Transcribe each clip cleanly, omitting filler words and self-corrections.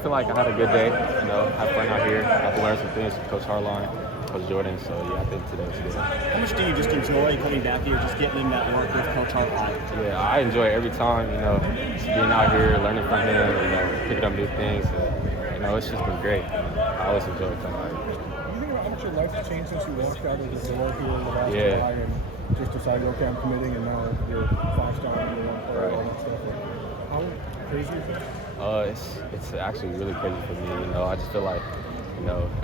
feel like I had a good day. Had fun out here. Got to learn some things from Coach Hardline, Coach Jordan. So yeah, I think today was good. How much do you just enjoy coming back here, just getting in that work with Coach Hardline? Yeah, I enjoy it every time. Just being out here, learning from him. Picking up new things. It's just been great. I always enjoy coming out here. Do you think about how much your life has changed since you walked out of the door here in the last July and just decided, okay, I'm committing, and now you're 5-star and you're on player, all that stuff? How crazy is that? It's actually really crazy for me. I just feel like,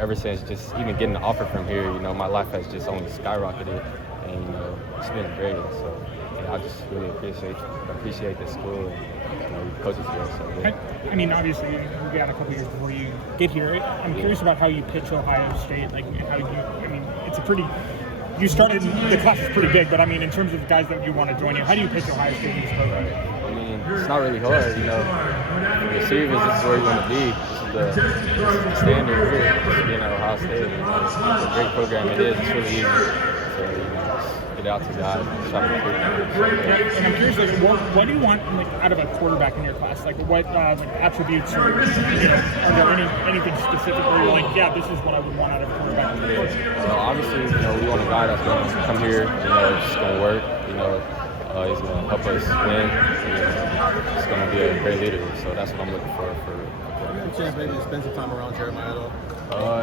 ever since just even getting the offer from here, my life has just only skyrocketed, and it's been great. So I just really appreciate the school and the coaches here. So yeah. I mean, obviously, you got a couple years before you get here. I'm curious about how you pitch Ohio State. It's a pretty. You started, the class is pretty big, but in terms of guys that you want to join you, how do you pitch Ohio State in this program? It's not really hard, The receivers, this is where you want to be. This is the standard here, being at Ohio State. It's a great program. It is. It's really easy. So, just get out to guys and try to recruit them. And I'm curious, what do you want out of a quarterback in your class? What attributes are there anything specifically this is what I would want out of a quarterback? Obviously, we want a guy that's going to come here, just going to work, he's going to help us win. He's going to be a great leader. So that's what I'm looking for. Any chance maybe to spend some time around Jeremiah at all?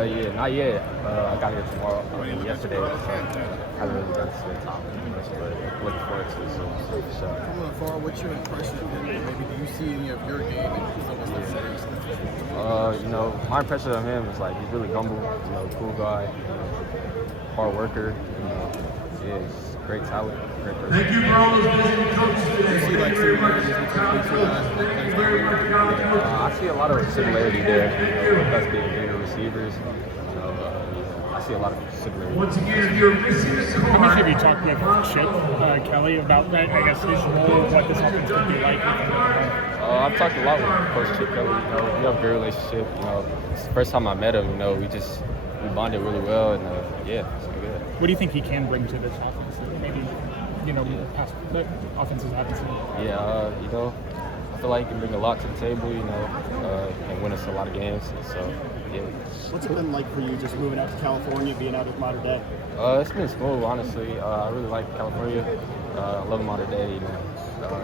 Yeah, not yet. I got here yesterday. I haven't really got to spend time with him, but looking forward to it soon. So. Coming far, what's your impression of him? Maybe do you see any of your game and some of the series? My impression of him is he's really humble, cool guy, hard worker, he's great talent, great person. Thank you for all those visiting coaches today. I see a lot of similarity there, with us being bigger receivers. I see a lot of similarity. Once again, if you're missing a How much have you card, talked with Chip Kelly about that? I guess his role, what this offense could be like. I've talked a lot with Coach Chip Kelly. We have a great relationship. It's the first time I met him. We bonded really well, and it's been good. What do you think he can bring to this offense? Maybe past offenses haven't seen. Yeah, I feel like he can bring a lot to the table. And win us a lot of games. So yeah. What's it been like for you just moving out to California, being out at Mater Dei? It's been smooth, honestly. I really like California. I love Mater Dei.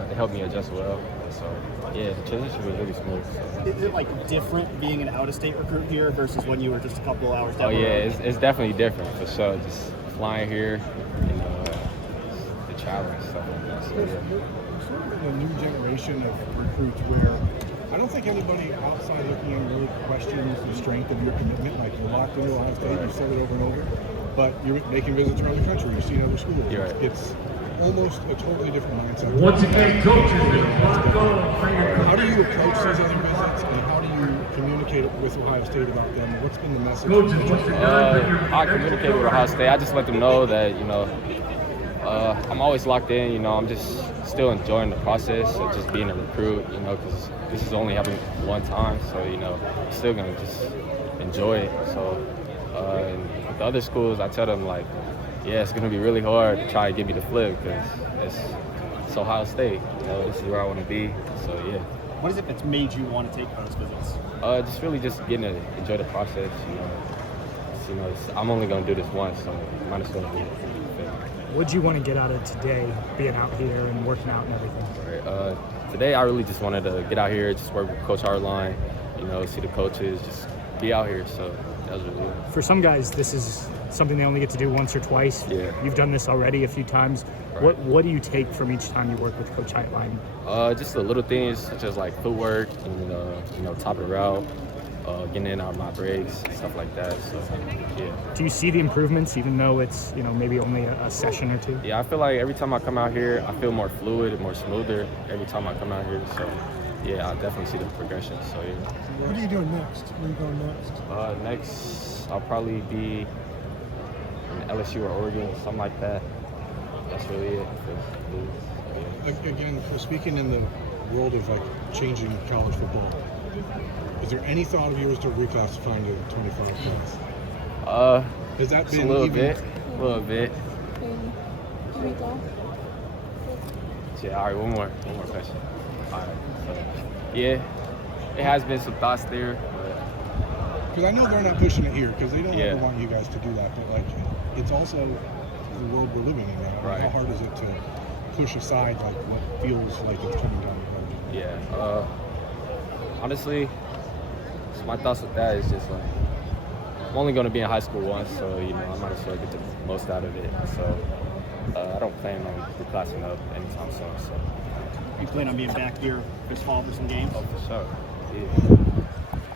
They helped me adjust well. So yeah, the transition was really smooth. So. Is it different being an out-of-state recruit here versus when you were just a couple of hours down the road? Yeah, it's definitely different for sure. Just flying here, the travel and stuff like that. So yeah. We're sort of in a new generation of recruits where I don't think anybody outside looking in really questions the strength of your commitment. You're locked into Ohio State, you've said it over and over, but you're making visits around the country, you see other schools. You're right. It's almost a totally different mindset. Once again, coaches, how do you approach these other visits, and how do you communicate with Ohio State about them? What's been the message? I communicate with Ohio State. I just let them know that, I'm always locked in. I'm just still enjoying the process of just being a recruit, because this is only happening one time. So, I'm still going to just enjoy it. So, and with the other schools, I tell them, it's going to be really hard to try to get me to flip because it's Ohio State. This is where I want to be. So, yeah. What is it that's made you want to take those visits? Just getting to enjoy the process. I'm only going to do this once, so I might as well do it. What do you want to get out of today, being out here and working out and everything? Right. Today, I really just wanted to get out here, just work with Coach Hardline, see the coaches, just be out here. So that was really good. For some guys, this is something they only get to do once or twice. Yeah. You've done this already a few times. Right. What do you take from each time you work with Coach Hardline? Just the little things such as footwork and top of the route, getting in out of my breaks, stuff like that. So yeah. Do you see the improvements even though it's maybe only a session or two? Yeah, I feel like every time I come out here, I feel more fluid and more smoother every time I come out here. So yeah, I definitely see the progression. So yeah. What are you doing next? Where are you going next? Next, I'll probably be in LSU or Oregon, something like that. That's really it. Again, speaking in the world of changing college football, is there any thought of yours to reclassifying to the 25 class? Has that been a little bit. Yeah, all right, one more question. All right, so, yeah, it has been some thoughts there. Because I know they're not pushing it here because they don't Yeah. ever want you guys to do that. But like, it's also the world we're living in now. Right. How hard is it to push aside like what feels like it's coming down the road? Yeah. Honestly, so my thoughts with that is just like I'm only going to be in high school once, so you know I might as well get the most out of it. So I don't plan on reclassing up anytime soon. So You plan on being back here this fall for some games? for sure. Yeah.